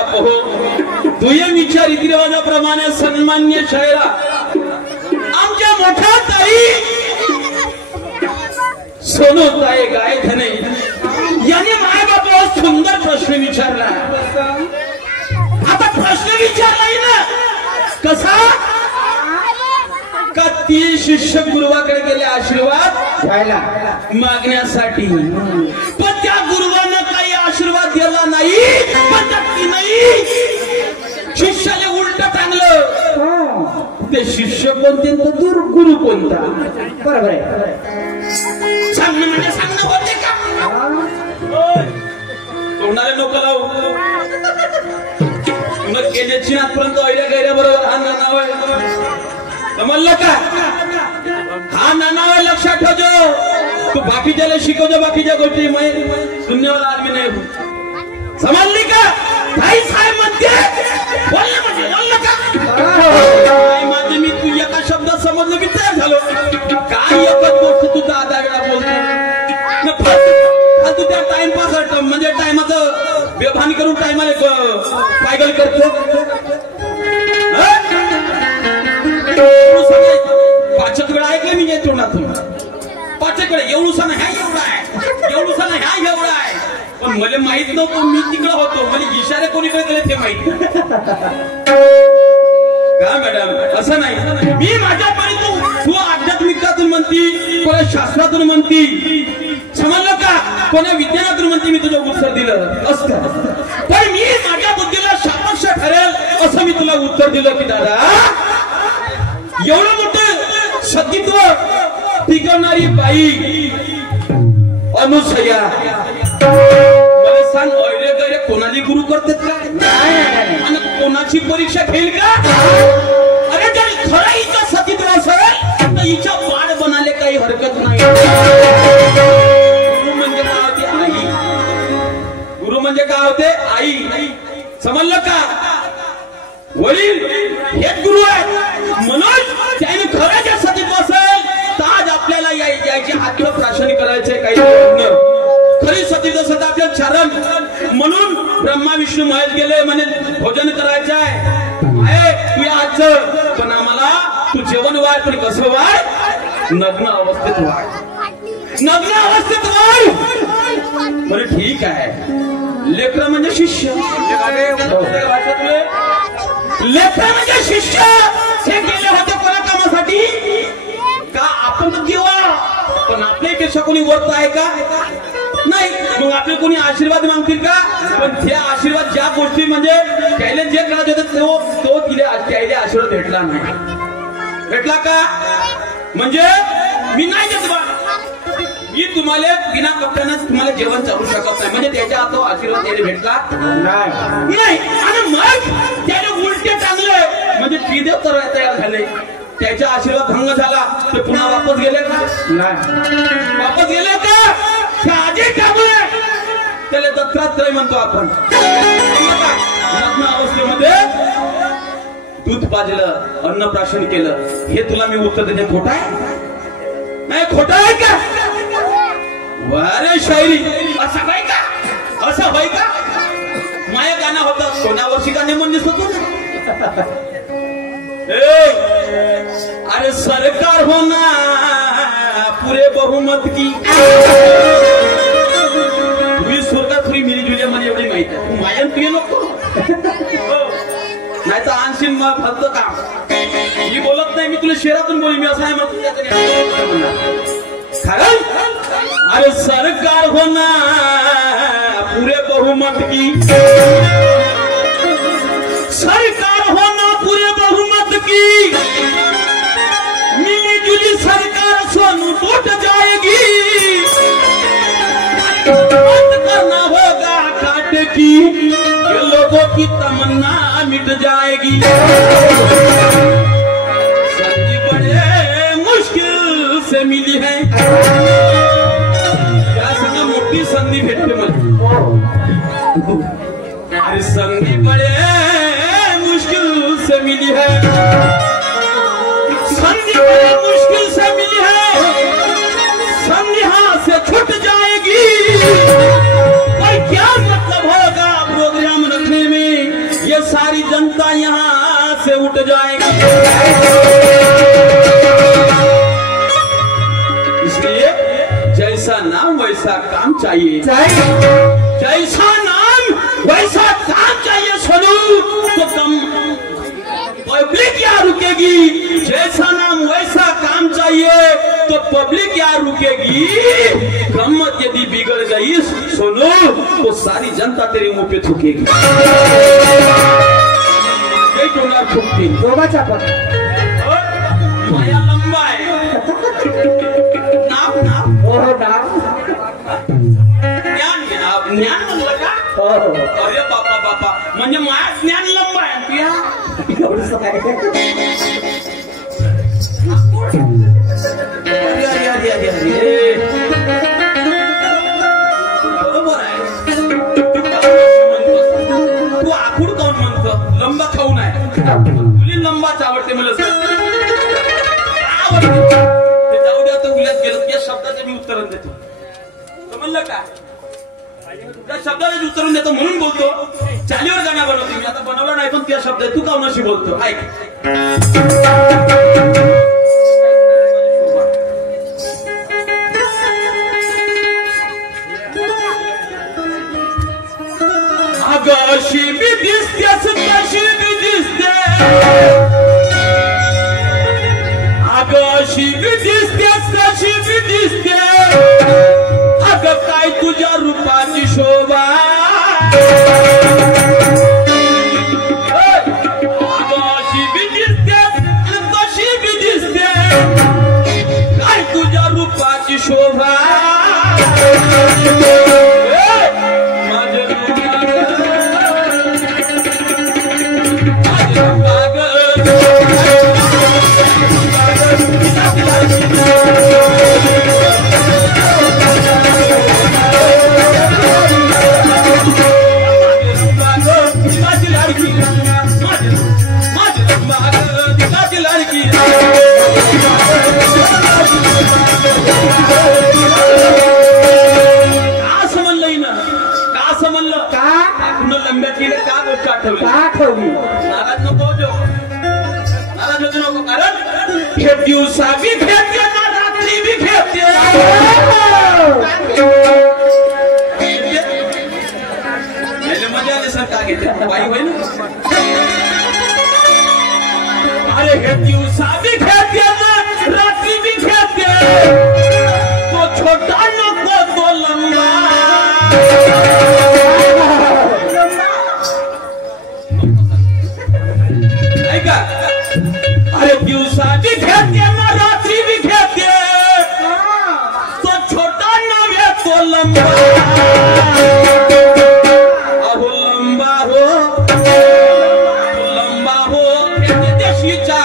बाप हो दुय्यम विचार रीतिरिवाजाप्रमाणे सन्मान्य शायरा आमच्या मोठ्या ताई सोनूताई गायधने याने माय बापावर सुंदर प्रश्न विचारला. आता प्रश्न विचारलाय ना कसा का ती शिष्य गुरुवाकडे गेले आशीर्वाद घ्यायला मागण्यासाठी पण त्या गुरुवानं काही आशीर्वाद दिला नाही पण त्या तिनंही शिष्याने उलट टांगलं. ते शिष्य कोणते तर गुरु कोणता बरोबर आहे सांगणं म्हणजे सांगणं होते का तोंडाला नको लावू मग गेल्याची आजपर्यंत ऐल्या गैऱ्या बरोबर हा नाव आहे समजलं का हा नाव आहे लक्षात ठेवजो. तू बाकीच्याला शिकवतो बाकीच्या गोष्टी शून्यवाला आदमी नाही समजली का काही साहेब म्हणते बोललं का माझे मी तू एका शब्दात समजलं मी तयार झालो काय एकच गोष्ट तू 10 वेळा बोलतो तू त्या टाइमपास म्हणजे टाइमाचं बेभानी करून टाइमाला पायगल करतो. पाचक वेळा ऐकलं मी तोंडातून पाचक वेळा एवढूसा ह्या एवढा आहे एवढूसा ह्या एवढा आहे पण मला माहित नव्हतं मी तिकडं होतो मला इशारे कोणीकडे केले ते माहित का मॅडम असं नाही मी माझ्यापर्यंत तू आध्यात्मिकतातून म्हणती कोणा शास्त्रातून म्हणती समजलं का कोणा विज्ञानातून म्हणती मी तुझं उत्तर दिलं असतं पण मी माझ्या बुद्धीला सापेक्ष ठरेल असं मी तुला उत्तर दिलं की दादा एवढं मोठं सतीत्व टिकवणारी बाई अनुसया मला सांग ऐले गैरे कोणाची गुरु करतात का आणि कोणाची परीक्षा घेईल का अरे जर खरं हिचं सतीत्व असेल तर हिच्या वाढ बनाले काही हरकत नाही. गुरु म्हणजे काय होते आई गुरु म्हणजे काय होते आई समजलं का वडील हेच गुरु आहे म्हणून त्याने खरं जर सतीत्व असेल तर आज आपल्याला यायचे हात प्राशन करायचे काही खरी सतीत्व सध्या आपल्या चरण म्हणून ब्रह्मा विष्णू महेश गेले म्हणे भोजन करायचं आहे तू आज पण आम्हाला तू जेवण वाढ पण कसं वाढ नग्न अवस्थेत वाढ नग्न अवस्थेत वाढ बरं ठीक आहे लेकर म्हणजे शिष्य लेकर म्हणजे शिष्य हे गेले होते कोणा कामासाठी का आपण किंवा पण आपल्यापेक्षा कोणी वर्त आहे का नाही मग आपले कोणी आशीर्वाद मागतील का पण ते आशीर्वाद ज्या गोष्टी म्हणजे त्याला जे करायचे होते तो त्याला आशीर्वाद भेटला नाही भेटला का म्हणजे मी नाही देत बा मी तुम्हाला बिना कपड्यानं तुम्हाला जेवण चालू शकत नाही म्हणजे त्याच्या हातो आशीर्वाद त्याला भेटला नाही आणि मग त्याला उलटे टांगले म्हणजे त्रिदेव तर तयार झाले त्याचा आशीर्वाद भंग झाला ते पुन्हा वापस गेले का नाही वापस गेले का आजी टांगले त्याला दत्तात्रय म्हणतो आपण नग्न अवस्थेमध्ये दूध पाजलं अन्न प्राशन केलं हे तुला मी उत्तर देते खोटं आहे नाही खोटं आहे का वारे शायरी असं होय का असं होय का माया गाणं होतं सोन्यावरची गाणे म्हणून दिसत होत अरे सरकार होना पुरे बहुमत की तुम्ही स्वर्गात तुम्ही मिली जुलिया मध्ये एवढी माहिती आहे तू मायन तुझे नको नाही तर आणशीन मग फक्त काम मी बोलत नाही मी तुला शहरातून बोली मी असं आहे मग खरं अरे सरकार होना पूरे बहुमत की सरकार होना पूरे बहुमत की मिली जुली सरकार सोनू टूट जाएगी बात करना होगा काट की ये लोगों की तमन्ना मिट जाएगी संधि बड़े मुश्किल से मिली है क्या संगा मोटी संधि भेटते मला अरे संधि बड़े मुश्किल से मिली है संधि बड़े मुश्किल से मिली है संधि हाथ से छूट जाएगी पर क्या मतलब होगा प्रोग्राम रखने में सारी जनता यहाँ से उठ जाएगी। इसलिए जैसा नाम वैसा काम चाहिए, जैसा नाम वैसा काम चाहिए। सुनो तो कम पब्लिक यहाँ रुकेगी, जैसा नाम वैसा काम चाहिए तो पब्लिक यहाँ रुकेगी। गम्मत यदि बिगड़ गई सुनो तो सारी जनता तेरे मुंह पे थूकेगी। डोंगर थूकती माया लंबा है, नाप ज्ञान म्हणलं का? अरे बापा बापा, म्हणजे माया ज्ञान लंबा आहे तुया। बरोबर आहे, तू आखूड काऊन म्हणतो? लंबा खाऊ नाही, तुला लंबाच आवडते मला जाऊ द्या. तर उल्यात गेलो या शब्दाचे मी उत्तर देतो, समजलं का? त्या शब्दाला उत्तरून देतो म्हणून बोलतो. चालीवर गाणं बनवतो मी, आता बनवलं नाही पण त्या शब्द तू काऊन अशी बोलतो? ऐक. अगं अशी बी दिसतेस तशी बी दिसते, अगं अशी बी दिसतेस तशी बी दिसते, अगं काय तुझ्या रूपाची शोभा, अगं अशी बी दिसते तशी बी दिसते, काय तुझ्या रूपाची शोभा. नाराज नको, कारण हे दिवसा बी खेळते ना रात्री बी खेळते. मजा आली सर का घेते बाई होय ना. अरे हे दिवसा बी खेळते ना रात्री बी खेळते, तो छोटा नको तो लंबा. अरे दिवसा भी खेळते ना रात्री भी खेळते, तो छोटा नव्हे तो लंबा. अहो लंबा हो, लंबा हो देशीचा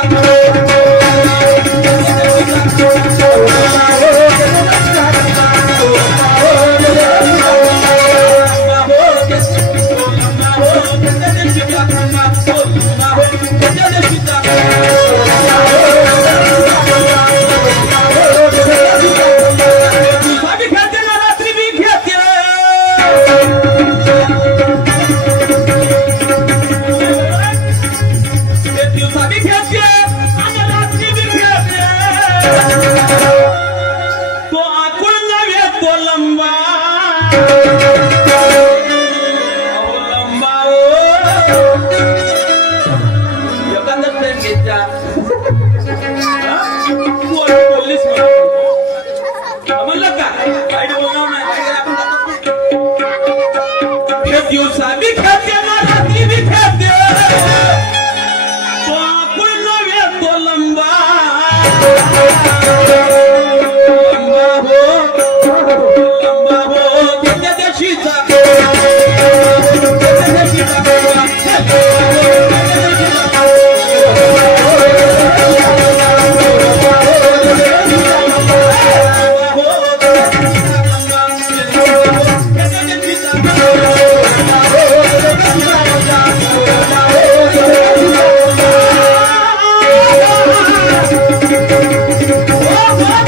Oh,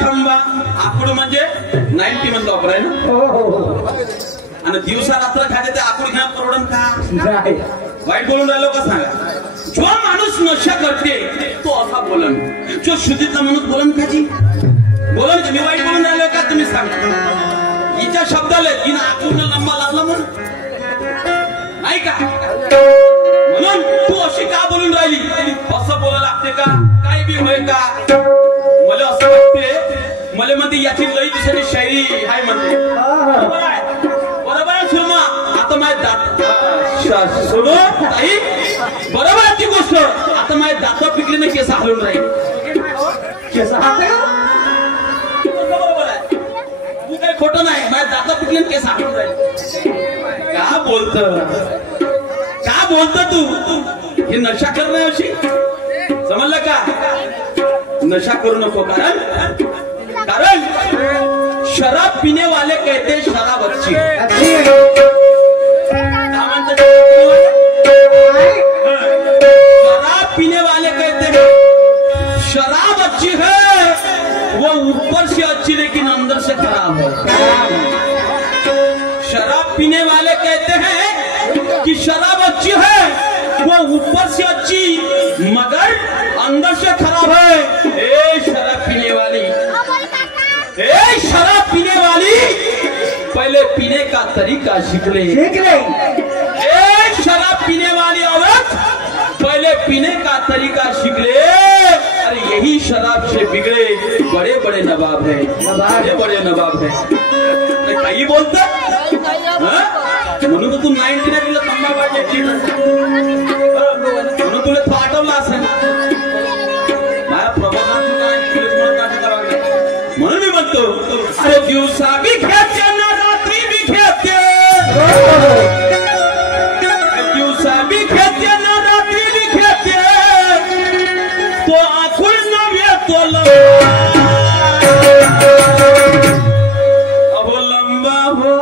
खंबा आकुड म्हणजे 90 मध्ये वापराय ना आणि दिवसा रात्र खाते ते आकुड घ्या परवडन का वाईट बोलून राहिलो का सांगा जो माणूस नशा करते तो असा बोलन जो शुद्धीचा माणूस बोलन का जी बोलन मी वाईट बोलून राहिलो का तुम्ही सांगा हिच्या शब्दाला हिनं आकुडनं लंबा लागला म्हणून नाही का म्हणून तू अशी का बोलून राहिली असं बोलायला लागते का काही बी होय का मला असं वाटते मला म्हणते याची लई दिवसाची शायरी आहे म्हणते बरोबर आहे सुरमा आता माझे दात सोडो ताई बरोबर आहे ती गोष्ट आता माझे दात पिकले ना केस हलून राहील केस बरोबर आहे तू काही खोटं नाही माझ्या दात पिकले केस हलून राहील का बोलत तू हे नशा करणं अशी समजलं का नशा करू नको कारण शराब पीने वाले कहते शराब अच्छी है शराब पीने वाले कहते हैं शराब अच्छी है वो ऊपर से अच्छी लेकिन अंदर से खराब है शराब पीने वाले कहते हैं कि शराब अच्छी है वो ऊपर से अच्छी मगर अंदर से खराब है शराब पीने वाली शराब पीने वाली पहले पीने का तरीका सीख ले शराब पीने वाली औरत पहले पीने का तरीका सीख ले अरे यही शराब से बिगड़े बड़े बड़े नवाब है बड़े नवाब है काही बोलता म्हणून तू 99 ला तंबा वाटली म्हणून तुला तो आठवला असेल माझ्या प्रबोधन म्हणून मी म्हणतो अरे दिवसा बी खेळते ना रात्री बी खेळते दिवसा बी खेळते ना रात्री बी खेळते तो आखूड नव्हे तो लंबा हो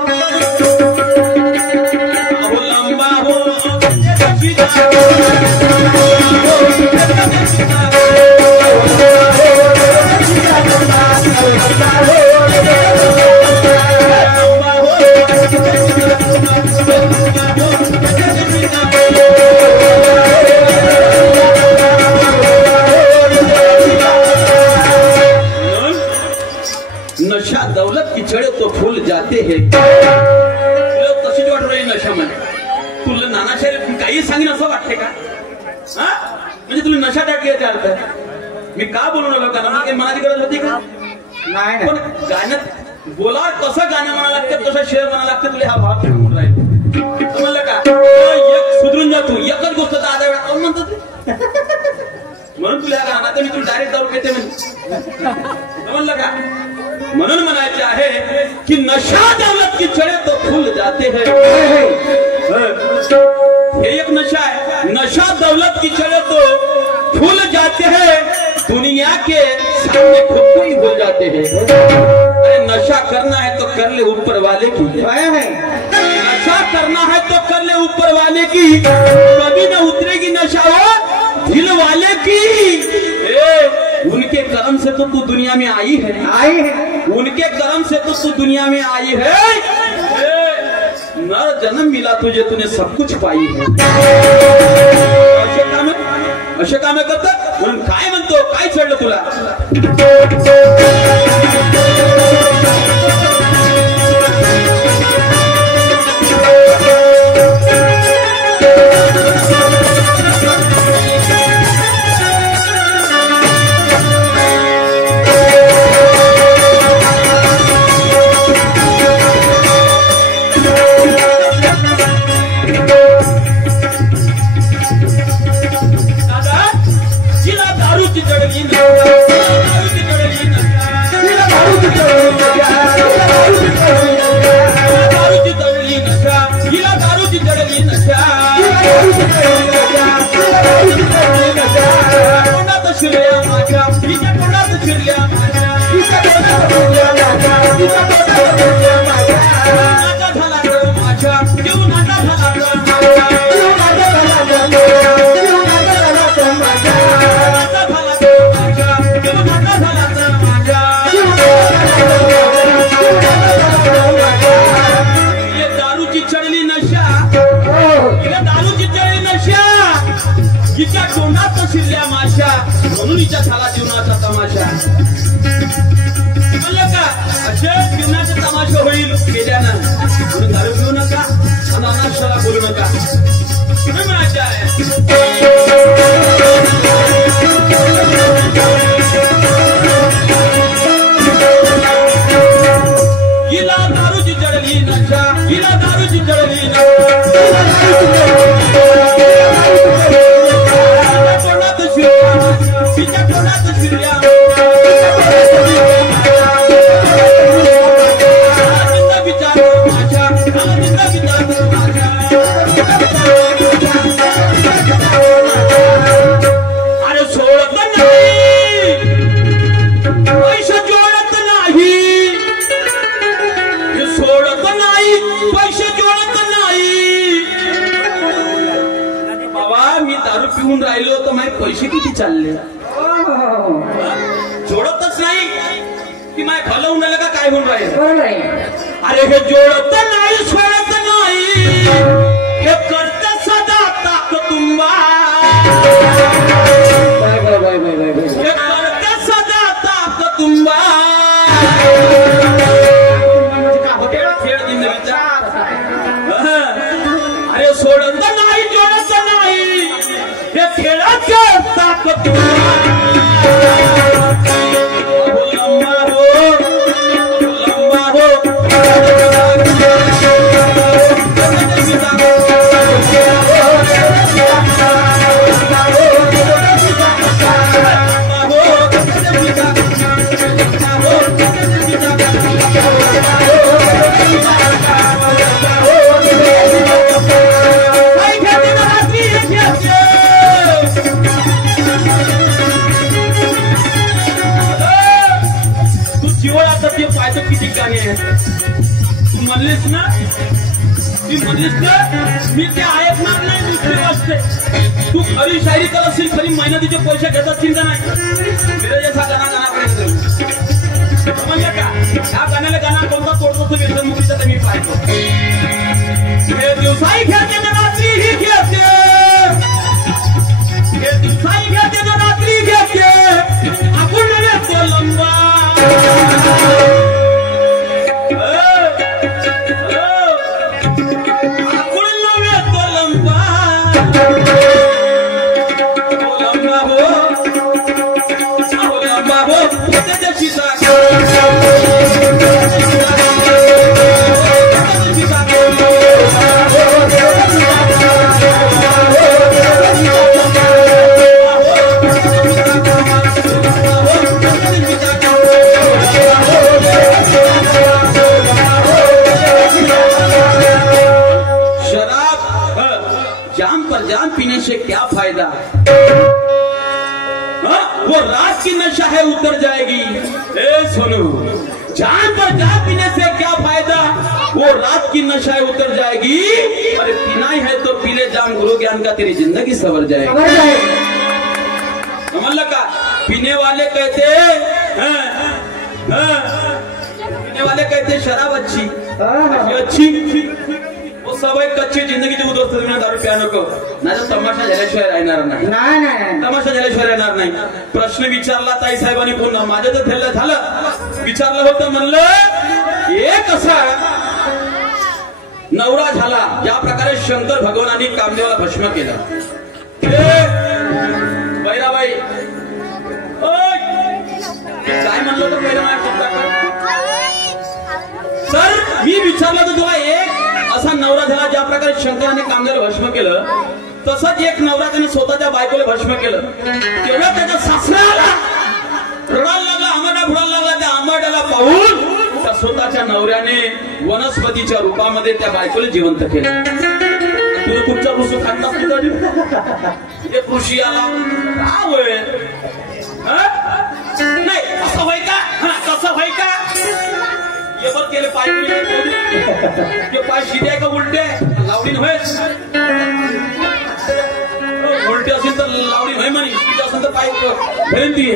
नशा दौलत की चढ़े तो फूल जाते हैं तुला तशीच वाटू राहील नशा मध्ये तुला नानाशाही काही सांगेन असं वाटते का म्हणजे तुला नशा टाकली अर्थ मी का बोलून आलो का काही मनाची गरज होती का नाही पण गाण्यात बोला कसं गाणं म्हणा लागते तसं शेअर म्हणा लागते तुला हा भाव सांगून राहील समजलं का एक सुधरून जा तू एकच गोष्ट दादा वेळा कोण म्हणतो म्हणून तुला गाणं तर मी तुला डायरेक्ट दारू घेते समजलं का म्हणून म्हणायचे आहे की नशा दौलत की चढ़े तो फूल जाते हैं ये एक नशा है नशा दौलत की चढ़े तो फूल जाते हैं दुनिया के सामने खुद को ही भूल जाते हैं अरे नशा करना है तो कर ले ऊपर वाले की नशा करना है तो कर ले ऊपर वाले की कभी न उतरेगी नशा वो दिल वाले की उनके कर्म से तो तू दुनिया में आई है उनके कर्म से तो तू दुनिया में आई है नर जन्म मिला तुझे तूने सब कुछ पाई है असे काम करत म्हणून काय म्हणतो काय चढलं तुला दारू हिच्या तोंडात शिरल्या माशा म्हणून हिच्या झाला जीवनाचा तमाशा म्हणलं का असे जीवनाचा तमाशा होईल केल्यानं म्हणून दारू पिऊ नका आणि अनाशाला बोलू नका तुम्ही म्हणायचे आहे हिला दारूची चढली नशा हिला दारूची चढली तोंडात शिरल्या तिच्या तोंडात शिरल्या अरे सोडत नाही पैसे जोडत नाही सोडत नाही पैसे जोडत नाही बाबा मी दारू पिऊन राहिलो तर माझे पैसे किती चालले जोडतच नाही की माय भलं होऊन राहिलं का काय होऊन राहिलं अरे हे जोडत नाही सोडत नाही हे करत सदा ताक तुम्हा हे करत सदा ताक तुम्हा अरे सोडत नाही जोडत नाही हे खेळत ताक तुम्हा म्हणलीस ना ती म्हणलीस ना मी ते ऐकणार नाही दुसरी वाजते तू खरी शायरी करत असशील खरी मेहनतीचे पैसे घेत असतील का नाही जसा गाणा गाण्यापर्यंत म्हणजे का ह्या गाण्याला गाणा कोणता तोडतो व्यसनमुक्तीचा मी पाहतो हे दिवसाही खेळते ना रात्रीही खेळते हे दिवसाही खेळते ना रात्री घेते आपण तो लंबा पीने से क्या फायदा वो रात की नशा है उतर जाएगी ए सुनो जान पर जान पीने से क्या फायदा वो रात की नशा है उतर जाएगी अरे पीना ही है तो पीले जान गुरु ज्ञान का तेरी जिंदगी सवर जाएगी समझ लगा पीने वाले कहते पीने वाले कहते शराब अच्छी वो सब एक कच्ची जिंदगीची उद्ध्वस्त दारू प्या नको नाही तमाशा झाल्याशिवाय राहणार नाही तमाशा झाल्याशिवाय राहणार नाही प्रश्न विचारला ताई साहेबांनी पुन्हा माझं तर थेरलं झालं विचारलं होतं म्हणलं एक असा नवरा झाला ज्या प्रकारे शंकर भगवानांनी कामदेवाला भस्म केलं बैराबाई काय म्हणलं होतं बैराबाई सर मी विचारलं तर तुला एक असा नवरा झाला ज्या प्रकारे शंकराने कामदेवाला भस्म केलं तसंच एक नवरा त्याने स्वतःच्या बायकोला भस्म केलं तेवढं त्याच्या सासऱ्याला रडायला लागला आंबाडा फुडायला लागला त्या आंबाड्याला पाहून त्या स्वतःच्या नवऱ्याने वनस्पतीच्या रूपामध्ये त्या बायकोला जिवंत केलं तुला कुठचा ऋषी खात एक ऋषी आला नाही असं व्हाय का कसं व्हाय का ये बघ केले पाय पाय शिदे का उलटे लावडी नव्हे उलटे असेल तर लावडी नव्हे म्हणे शिदे असेल तर पाय भेंती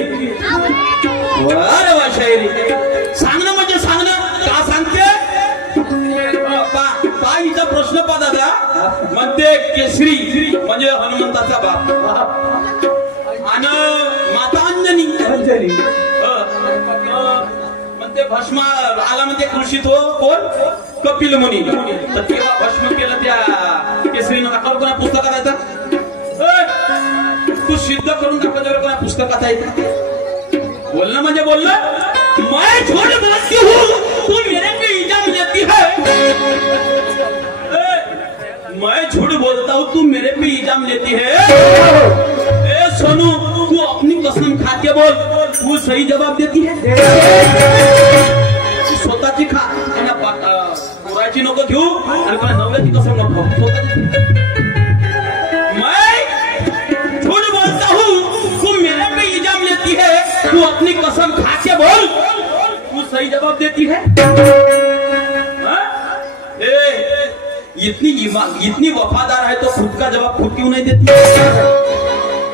अरे वा शायरी सांगणं म्हणजे सांगणं का सांगते पायीचा प्रश्न पा दादा म्हणते म्हणते केसरी म्हणजे हनुमंताचा बाप आणि माता अंजनी म्हणते भस्म आला म्हणते कृषीत हो कोण कपिल मुनी तर तेव्हा भस्म केलं त्या केसरीनं दाखवलं कोणा पुस्तकात आहे तू सिद्ध करून दाखवलं कोणा पुस्तकात आहे बोलणं म्हणजे बोलणं मैं झूठ बोलती हूँ तू मेरे पे इल्जाम लेती है मैं झूठ बोलता हूँ तू मेरे पे इल्जाम लेती है सोनू तू अपनी कसम खा के बोल तू सही जवाब देती है स्वतःची खा पुराची नको घेऊ आणि कोणा नवऱ्याची कसम नको मैं झूठ बोलता हूँ तू मेरे पे इल्जाम लेती है तू अपनी कसम खा के बोल तू सही जवाब देती है इतनी वफादार है तो खुद का जवाब खुद क्यों नहीं देती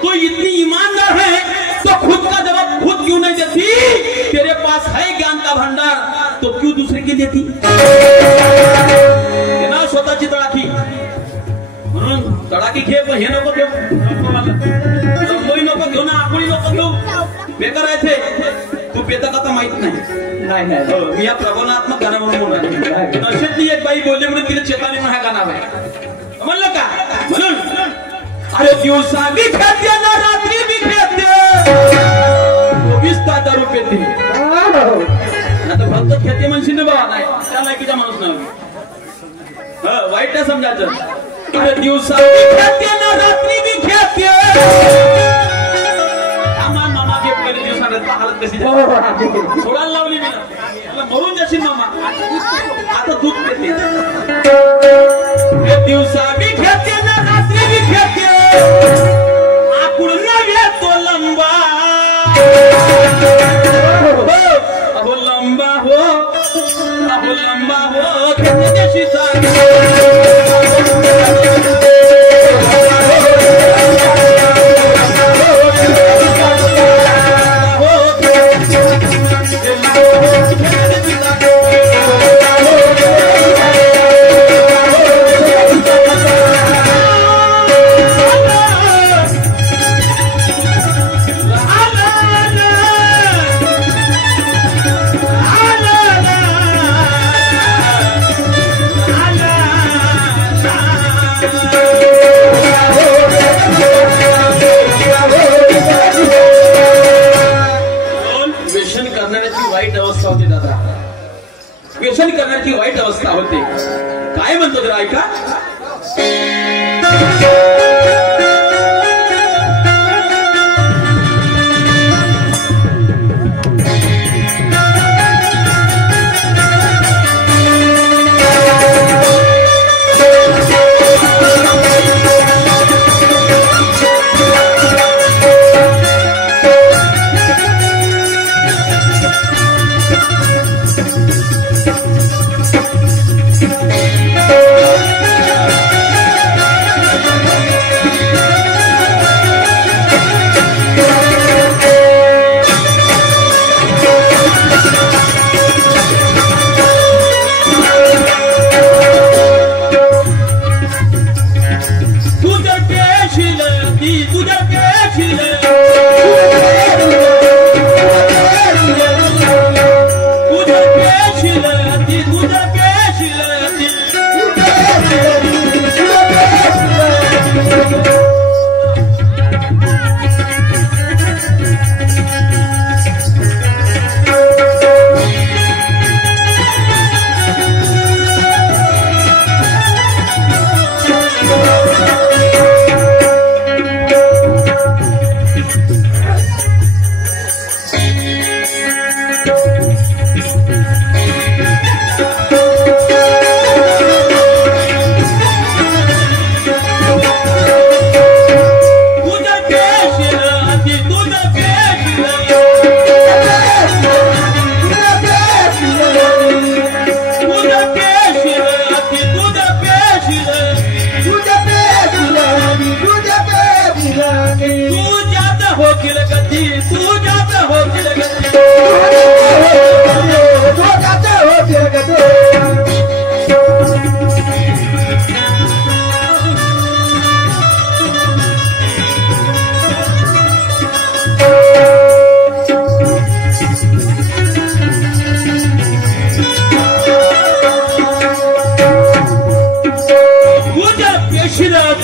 तो इतनी ईमानदार है तो खुद का जवाब खुद क्यों नहीं देती तेरे पास है ज्ञान का भंडार तो क्यों दूसरे की देती ना स्वतःची तडाखी म्हणून तडाखी घे पण हे नको घेऊ लंबोई नको घेऊ ना आपुळी नको घेऊ बेकार आहे ते तू पेता का माहित नाही मी या प्रबोधनात्मक गाणं म्हणून बोलणार नशेतली एक बाई बोलली म्हणून तिला चेतावणी म्हणून हा गाणं आहे म्हणलं का म्हणून अरे दिवसा भी खेळते ना रात्री भी खेळते 24 तास दारू पेते आता फक्त खेळते म्हणशील बाबा नाही त्या लायकीचा माणूस नाही वाईट नाही समजायचं अरे दिवसा भी खेळते ना रात्री भी खेळते आम्हाला मामा घेत पहिले दिवसाला हालत कशी सोडायला लावली मी मरून जाशील मामा आता दूध पेते दिवसा भी खेळते ना रात्री भी खेळते आकुड नव्हे तो लंबा अहो लंबा हो खेळते व्यसन करण्याची वाईट अवस्था होते काय म्हणतो जरा ऐका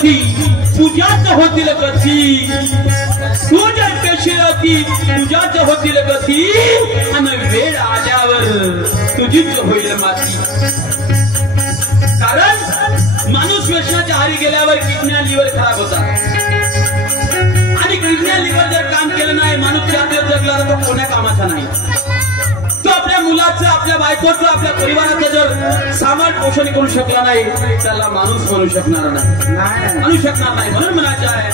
गती तुझ्याच होतील गती, तू जर पेशील होती तुझ्याच होतील गती, आणि वेळ आल्यावर तुझीच होईल माती. कारण माणूस व्यसनाच्या आहारी गेल्यावर किडन्या लिव्हर खराब होतात, आणि किडन्या लिव्हर जर काम केलं नाही माणूस 4 दिवस जगला तर तो कोण्या कामाचा नाही. तो आपल्या मुलाचं, आपल्या बायकोचं, आपल्या परिवाराचं जर सामान पोषण करू शकला नाही त्याला माणूस म्हणू शकणार नाही, म्हणू शकणार नाही. म्हणून म्हणायचं आहे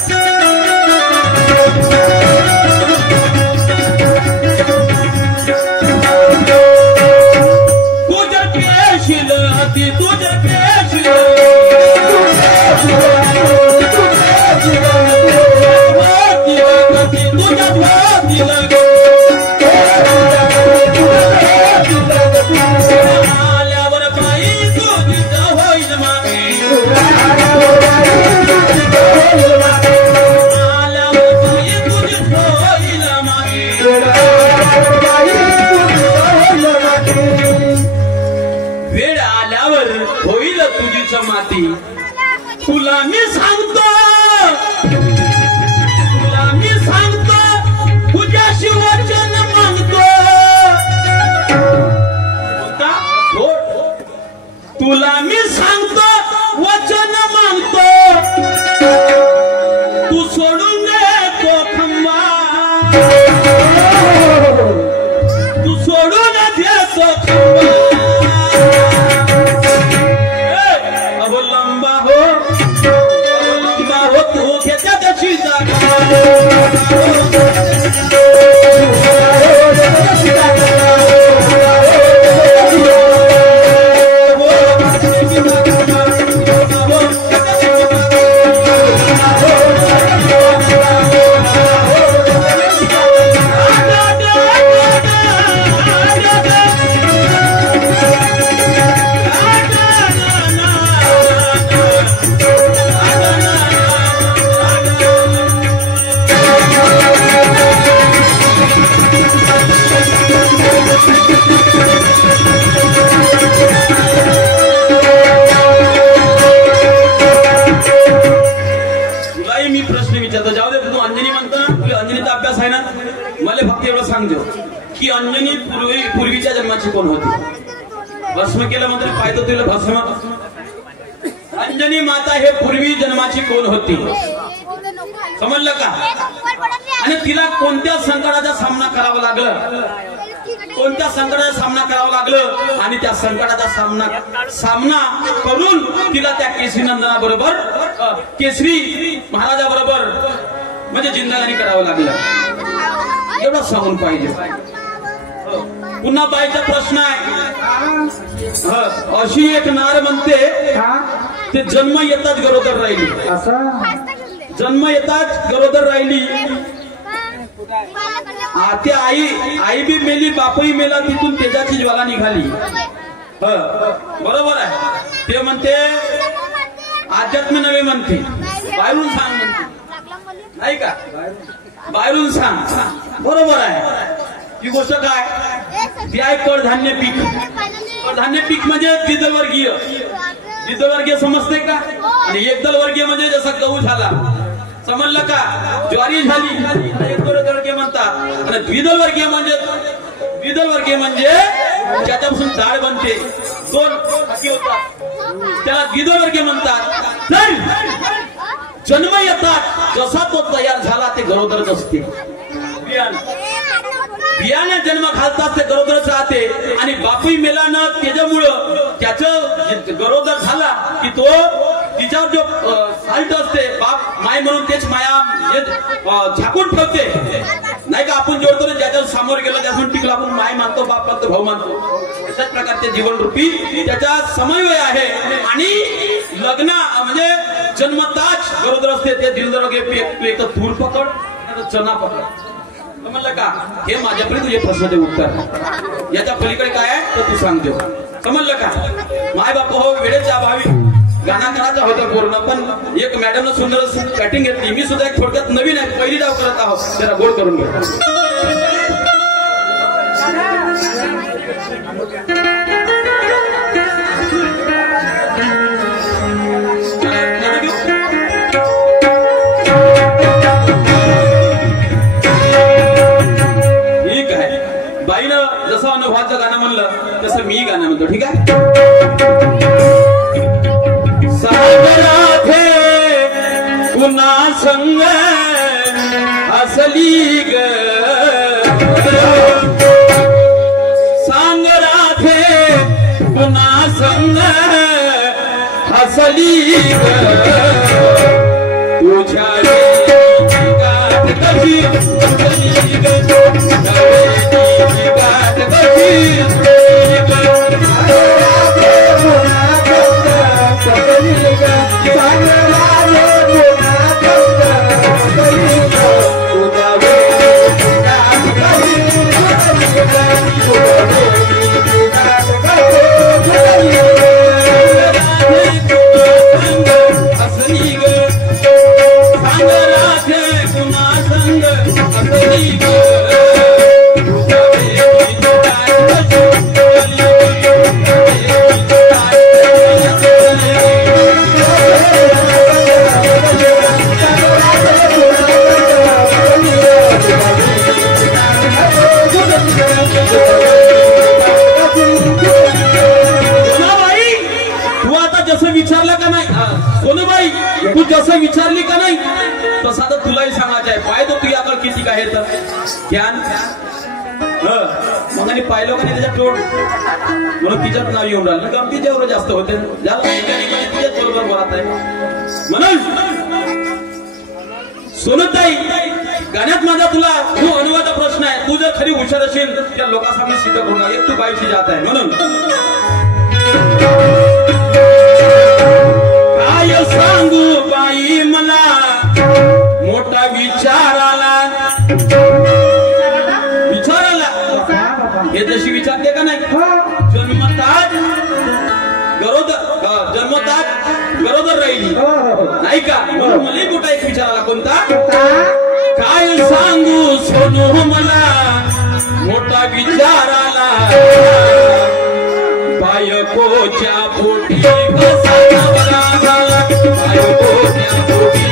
तू जर पेशील होती, तू जर पेशील आल्यावर बाई तुझीच होईल माती, आल्यावर बाई तुझीच होईल माती, वेळ आल्यावर होईल तुझीच माती. तुला मी सांगतो, तुला मी सांगतो, तुझ्याशी वचन मागतो. तुला मी सांगतो वचन मागतो, तू सोडून दे तो खंबा, तू सोडून दे तो खंबा. अहो लंबा हो, लंबा हो, तू घेत्या त्याची की अंजनी पूर्वीच्या जन्माची कोण होती. भस्म केलं म्हणजे पाहिजे तुला भस्म. अंजनी माता हे पूर्वी जन्माची कोण होती समजलं का. आणि तिला कोणत्या संकटाचा सामना करावा लागला, कोणत्या संकटाचा सामना करावा लागलं, आणि त्या संकटाचा सामना करून तिला त्या केसरी नंदना बरोबर, केसरी महाराजा बरोबर म्हणजे जिंदगानी करावं लागलं. एवढं सांगून पाहिजे. पुन्हा बाईचा प्रश्न आहे. अशी एक नार म्हणते ते जन्म येताच गरोदर राहिली, जन्म येताच गरोदर राहिली. ते आई बी मेली, बापही मेला, तिथून तेजाची ज्वाला निघाली. बरोबर आहे. ते म्हणते अध्यात्म नव्हे म्हणते, बाहेरून सांग म्हणते, नाही का, बाहेरून सांग. बरोबर आहे. ही गोष्ट काय ती आहे कडधान्य पीक. कडधान्य पीक म्हणजे द्विदल वर्गीय, द्विदल वर्गीय समजते का. आणि एकदल वर्गीय म्हणजे जसा गहू झाला, समजलं का, ज्वारी झाली, एकदल वर्गीय म्हणतात. आणि द्विदल वर्गीय म्हणजे, द्विदल वर्गीय म्हणजे ज्याच्यापासून डाळ बनते, 2 हाती होतात, त्याला द्विदल वर्गीय म्हणतात. तर जन्म येतात जसा तो तयार झाला ते गरोदरच असते. बियाणे जन्म घालतात ते गरोदरच राहते. आणि बापही मेला ना, त्याच्यामुळं त्याचं गरोदर झाला की तो तिच्यावर जो साल्ट असते, बाप माय म्हणून तेच माया झाकून ठेवते, नाही का. आपण जोडतो ज्याच्या समोर गेलो त्यातून टिकला, आपण माय मानतो, बाप मानतो, भाऊ मानतो. अशाच प्रकारचे जीवन रूपी त्याचा समन्वय आहे. आणि लग्न म्हणजे जन्मताच गरोदर असते. ते दिलदर एक धूर पकड, चना पकड, समजलं का. हे माझ्याकडे तुझे प्रश्नाचे उत्तर. याच्या पलीकडे काय आहे तर तू सांगतो, समजलं का. माय बाप हो वेळेच्या अभावी गाणं करायचा होता पूर्ण, पण एक मॅडमनं सुंदर कॅटिंग घेतली. मी सुद्धा एक थोडक्यात नवीन आहे, पहिली डाव करत आहोत, जरा गोड करून घ्या. म्हणतो, ठीक आहे. सागराथे पुन्हा संग असली ग, सांगराथे पुन्हा संग हसली ग, तुझ्या गाठ कशी उठली ग, गाठ कशी उठली ग, तू जसं विचारली का नाही तसं आता तुलाही सांगायचं आहे. पाय तो तुझी अकल किती काय तर ज्ञान मग आणि पाहिलं का नाही त्याच्या तोड म्हणून तिच्यात नाव येऊन राहिलं. गमती जेवढं जास्त होते ज्याला तिच्याच बरोबर बोलत आहे म्हणून. सोनताई गाण्यात माझा तुला खूप अनुवादा प्रश्न आहे. तू जर खरी हुशार असेल त्या लोकांसामने सिद्ध होणार. एक तू बाईशी जात आहे म्हणून काय सांगू बाई मला मोठा विचाराला हे जशी विचारते का नाही. जन्मतात गरोदर राहिली नाही का म्हणून मला मोठा एक विचाराला कोणता. काय सांगू सोनू मला मोठा विचाराला बायकोच्या पोटी कसा नवरा झाला, बायकोच्या पोटी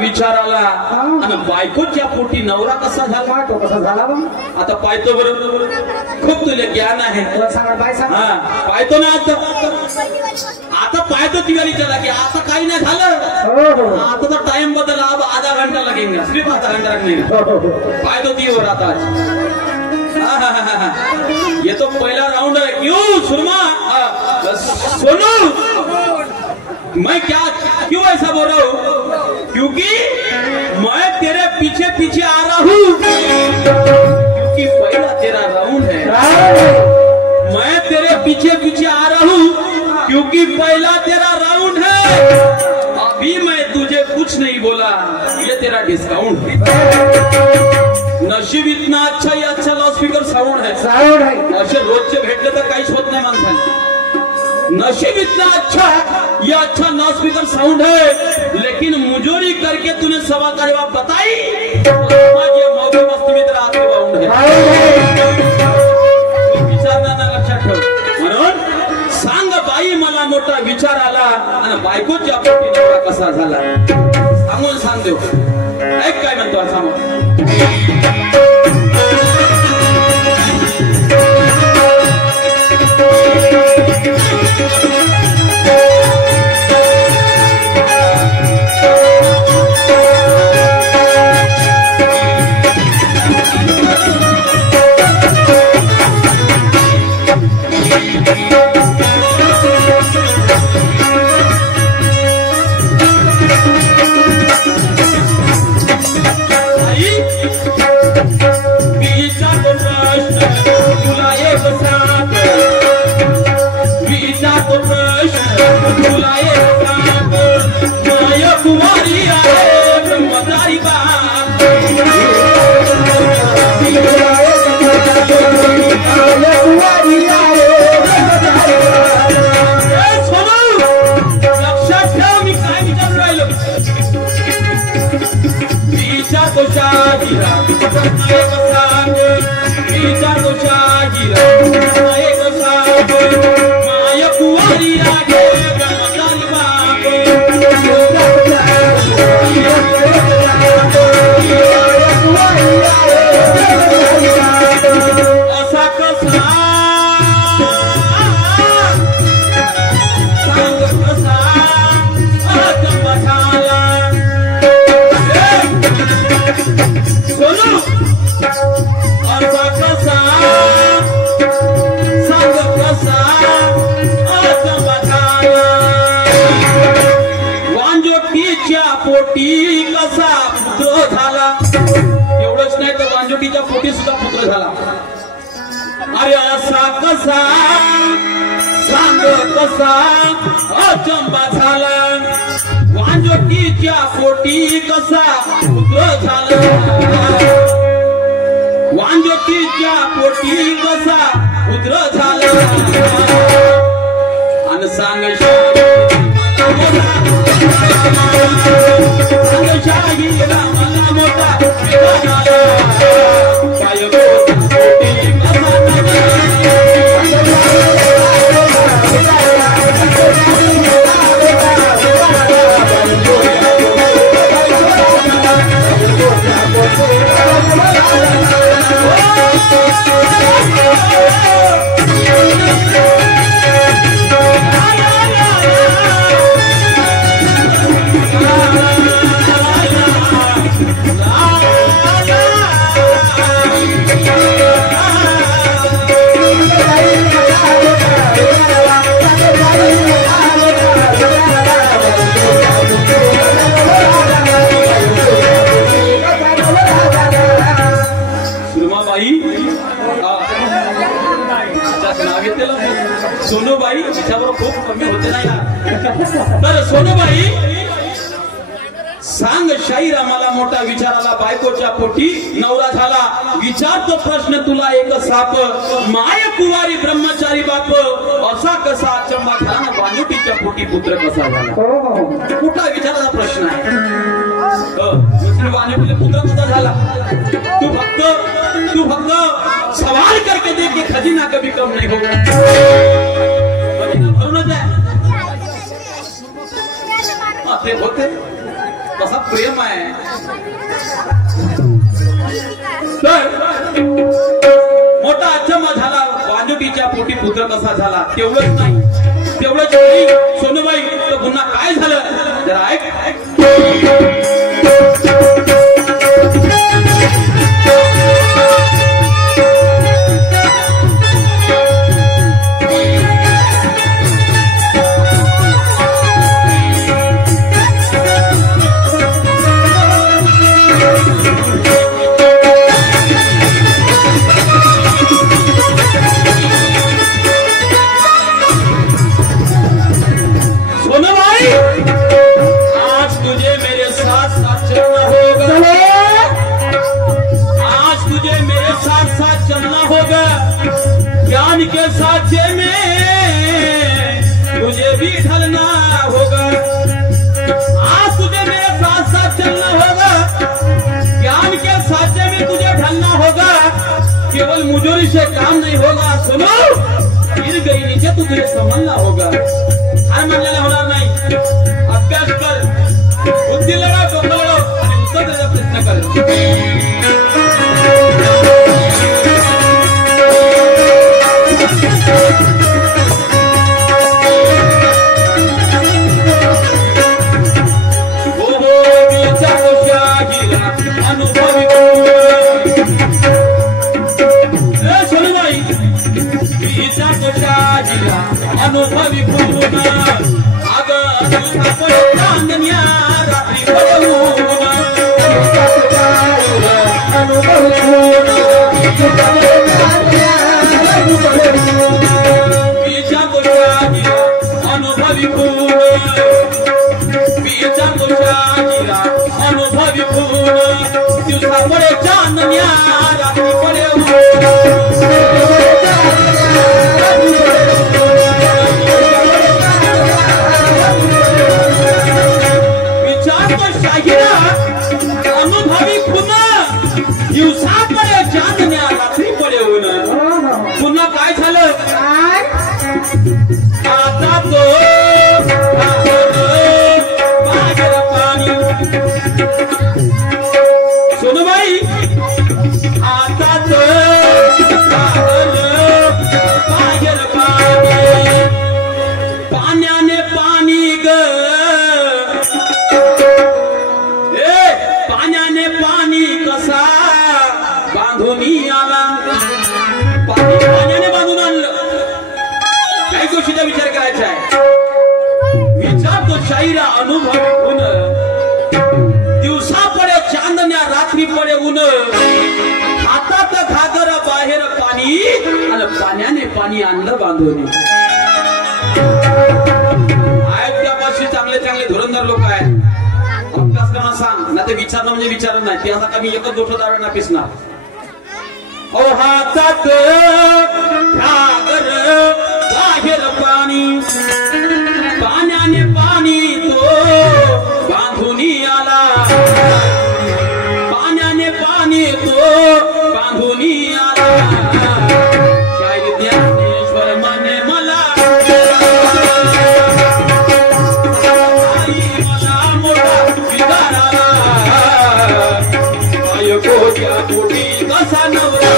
विचाराला आणि बायकोच्या पोटी नवरा कसा झाला. तो कसा झाला आता पाहतो बरोबर. खूप तुला ज्ञान आहे. पाहतो ना आता पाहतो दिवाळीच्या लागे. आता काही नाही झालं. आता तर टाइम बदलला. अब आधा घंटा लगेगा. सिर्फ आधा घंटा लगेगा. पाहतो ती वर आता ये तो पहला राउंड है. क्यों सुरमा सोनू मैं क्यों ऐसा बोल रहा हूँ क्योंकि मैं तेरे पीछे पीछे आ रहा हूँ. क्योंकि पहला तेरा राउंड है. मैं तेरे पीछे पीछे आ रहा हूँ क्योंकि पहला तेरा राउंड है. अभी मैं तुझे कुछ नहीं बोला, ये तेरा डिस्काउंट है। नशीब इतना अच्छा, ये अच्छा लाउडस्पीकर साउंड है। असे रोजचे भेटले तर काहीच होत नाही माणसाला। नशीब इतना अच्छा है, ये अच्छा लाउडस्पीकर साउंड है, लेकिन मुजोरी करके तूने सवा का जवाब बताई, ये मौके मस्त मित्र आते बाउंड है। विचारना ना, लक्षात ठेव। म्हणून सांग बाई मला मोठा विचार आला आणि बायकोच्या पोटी नवरा कसा झाला, सांगून सांग देऊ। ऐक काय म्हणतो असा मग। पोटी कसा पुत्र झाला, एवढंच नाही तर वांजोटीच्या पोटी सुद्धा पुत्र झाला। अरे असा कसा सांग कसा अचंबा झाला, वांजोटीच्या पोटी कसा पुत्र झाला, वांजोटीच्या पोटी कसा पुत्र झाला। आणि सांग शाही रामाला मोठा झाला, सोनूबाई तिच्याबरोबर खूप कमी होते नाही ना। तर सोनूबाई सांग शाही रामाला मोठा विचाराला, बायकोच्या पोटी नवरा झाला। विचारतो प्रश्न तुला एक साप, माय कुवारी ब्रह्मचारी बाप, असा कसा अचंबा झाला, वांजुटीच्या पोटी पुत्र कसा झाला। कुठला विचाराचा प्रश्न आहे, वांजुटीचा पुत्र कसा झाला। तू फक्त सवाल करके देख कि खजीना कभी कम नहीं होगा, भरूनच आहे ते होते कसा प्रेम आहे। तर मोठा अचंबा झाला, वांजुटीच्या पोटी पुत्र कसा झाला। तेवढंच नाही, तेवढंच नाही सोनूबाई, तर पुन्हा काय झालं जरा ऐक। तिजोरी से काम नहीं होगा सुनो गिर गई नीचे तो तुझे संभालना होगा हार मानलेला होणार नाही अभ्यास कर बुद्धी लढा डोकं लढव आणि उत्तर देण्याचा प्रयत्न कर अनुभवी पूर्ण अगं चांदण्या रात्री अनुभवी पूर्ण अनुभवी पूर्ण दिवसा पडे चांदण्या रात्री पडे अनुभवी पुन्हा दिवसा पडे चांदण्या रात्री पडे होऊन पुन्हा काय झालं आता तो माझ्या पाणी सोनबाई आता तो माझ्या पाणी पाण्याने पाणी ग पाणी कसा बांधून आला पाण्याने बांधून आणलं काही गोष्टीचा विचार करायचा आहे विचार तो शाहीरा अनुभवी ऊन दिवसा पडे चांदण्या रात्री पडे ऊन हातात घागर बाहेर पाणी आणि पाण्याने पाणी आणलं बांधून आहेत त्यापाशी चांगले चांगले धुरंधर लोक आहेत अभ्यास सांग ना ते विचारणं म्हणजे विचारण नाही ते आता मी एकच गोष्ट दावे ना पिसणार ओ हातात घागर बाहेर पाणी पाण्याने पाणी तो बांधून आला पाण्याने पाणी तो बांधून आला शाहीर ज्ञानेश्वर म्हणे मला कोट्या कोटी कसा नवरा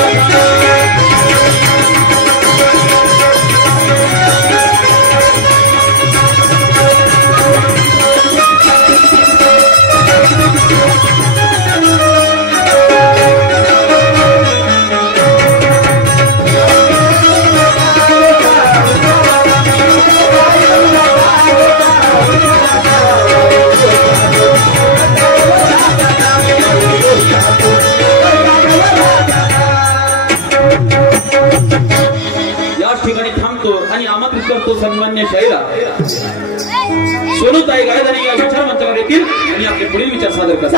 आणि आमंत्रित करतो सन्मान्य शाहीरा सोनूताई गायधनी या विचार मंचावर येतील आणि आपले पुढील विचार सादर करतात.